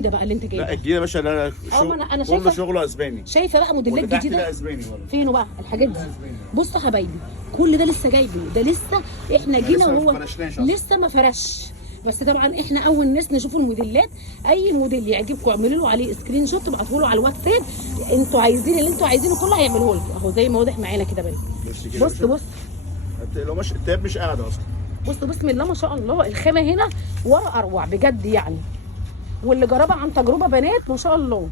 ده بقى اللي انت جايبه. لا الجديد يا باشا، لا انا شايفه كله شغله اسباني. شايفه بقى موديلات جديده. ده اسباني والله. فينه بقى الحاجات دي؟ بصوا يا حبايبي، كل ده لسه جايبه، ده لسه احنا جينا وهو لسه ما فرش. بس طبعا احنا اول ناس نشوف الموديلات. اي موديل يعجبكم اعملوا له عليه سكرين شوت، ابعتوه له على الواتساب. انتوا عايزين اللي انتوا عايزينه كله هيعمله لكم اهو، زي ما واضح معانا كده بقى. بص لو مش التاب مش قاعده اصلا. بص بسم الله ما شاء الله، الخامه هنا ورا اروع بجد يعني، واللي جربها عن تجربه بنات ما شاء الله.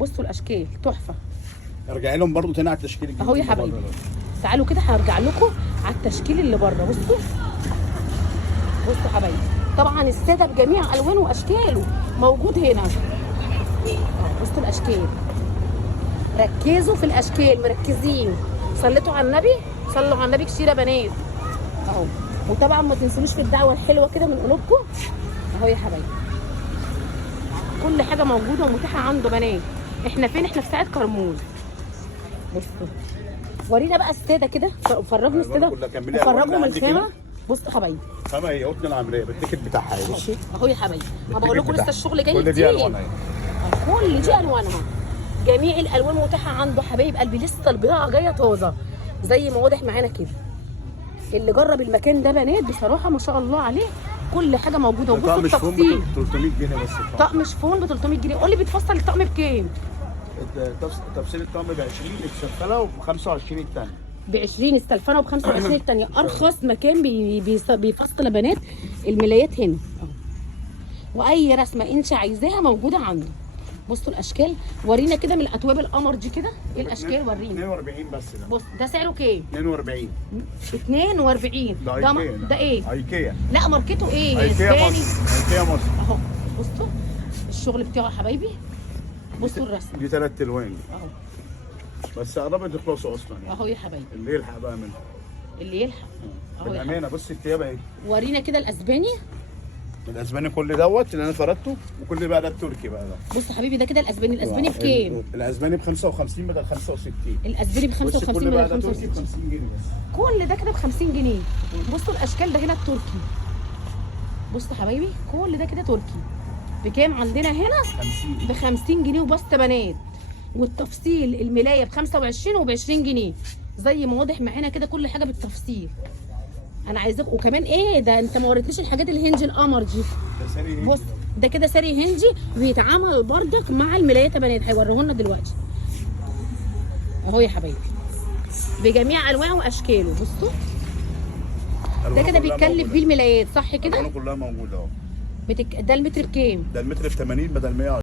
بصوا الاشكال تحفه. ارجع لهم برضو تاني على التشكيل الجديد اهو يا حبايبي، تعالوا كده هرجع لكم على التشكيل اللي بره. بصوا يا حبايبي، طبعا الساده بجميع الوانه واشكاله موجود هنا. بصوا الاشكال، ركزوا في الاشكال، مركزين. صليتوا على النبي، صلوا على النبي كتير يا بنات اهو. وطبعا ما تنسونيش في الدعوه الحلوه كده من قلوبكم اهو يا حبايبي. كل حاجه موجوده ومتاحه عنده بنات. احنا فين؟ احنا في ساعه كرموز. بصوا ورينا بقى الساده كده، فرجوا الساده، فرجوا الخامه. بصوا يا حبايبي، خامه هي قطن العمليه بالتيكت بتاعها يا باشا اهو يا حبايبي. انا بقول لكم لسه الشغل جاي كتير. كل دي الوانها، كل دي الوانها، جميع الالوان متاحه عنده حبايب قلبي. لسه البضاعه جايه طازه زي ما واضح معانا كده. اللي جرب المكان ده بنات بصراحه ما شاء الله عليه، كل حاجه موجوده. وبصوا التفصيل، ب 300 جنيه بس. طقم شفون ب 300 جنيه. قول لي بتفصل الطقم بكام؟ تفصيل الطقم ب 20 السلفله وب 25 الثانيه. ب 20 السلفانه وب 25 الثانيه. ارخص مكان بيفصل بنات الملايات هنا اهو. واي رسمه انت عايزاها موجوده عنده. بصوا الاشكال، ورينا كده من الاكواب القمر دي كده ايه الاشكال، ورينا. 42 بس ده. بص ده سعره كام؟ 42. 42 ده ايه؟ ايكيا. لا ماركته ايه؟ ايكيا مصر. ايكيا مصر اهو. بصوا الشغل بتاعه يا حبايبي، بصوا الرسم دي 3 الوان اهو. بس قربت يخلصوا اصلا يعني. اهو يا حبايبي، اللي يلحق بقى منها، اللي يلحق اهو. بالامانه بص الثياب اهي. ورينا كده الاسباني. الاسباني كل دوت اللي انا فردته، وكل بقى ده التركي بقى ده. بص يا حبيبي ده كده الاسباني. الاسباني بكام؟ الاسباني ب 55 بدل 65. الاسباني ب 55 بدل 65. ب 50 جنيه بس. كل ده كده ب 50 جنيه. بصوا الاشكال ده هنا التركي. بصوا يا حبايبي كل ده كده تركي. بكام عندنا هنا؟ 50. ب 50 جنيه وبس بنات. والتفصيل الملايه ب 25 وب 20 جنيه زي ما واضح معانا كده، كل حاجه بالتفصيل. انا عايزاك. وكمان ايه ده، انت ما وريتنيش الحاجات الهنج القمر دي. ده ساري هندي. بص ده كده ساري هنجي بيتعمل بردك مع الملايات يا بنات، هيوريهولنا دلوقتي اهو يا حبايبي بجميع الوانه واشكاله. بصوا ده كده بيتكلف بيه الملايات صح كده؟ كلها موجوده اهو. ده المتر بكام؟ ده المتر ب 80 بدل 100.